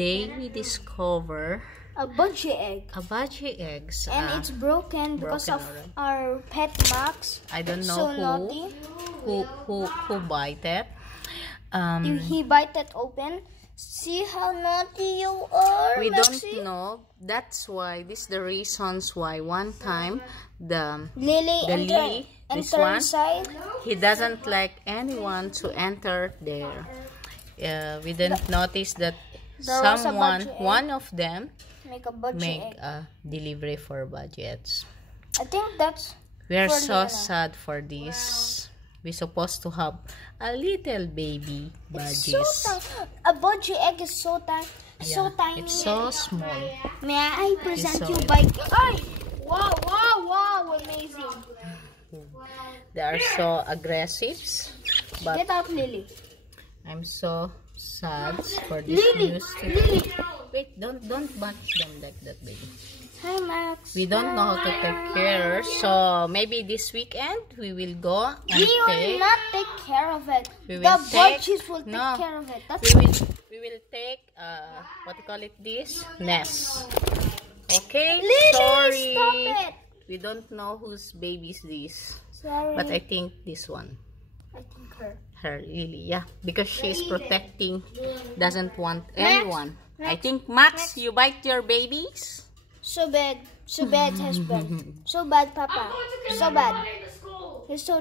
Today we discover a budgie egg. a budgie eggs. And it's broken because of already. our pet Max. I don't know so naughty. who bite it. He bite it open. See how naughty you are, We Maxie? don't know. That's why this is the reasons why one time the Lily this enter one inside. he doesn't like anyone to enter there. We didn't notice that one of them Make a budgie egg. a delivery for budgets. I think that's. We are for so Lena. sad for this. We're supposed to have a little baby It's budgies. so tiny. A budgie egg is so tiny. So tiny. It's so small. May I present It's you so- by? Ay! Wow! Amazing. They are so aggressive, but Get out, Lily. I'm so sad for this news. Wait, don't bunch them like that, baby. Hi, Max. We don't know how to take care, so maybe this weekend we will go and We will not take care of it. We The will take- budgies will take No. care of it. we will take what do you call it, this nest. Okay, Lily, sorry. stop it. We don't know whose baby is this, Sorry. but I think this one. I think her. Her, Lily, yeah, because she's protecting, doesn't want Max, anyone. I think Max, you bite your babies. So bad. So bad, husband. So bad, Papa. So bad. You're so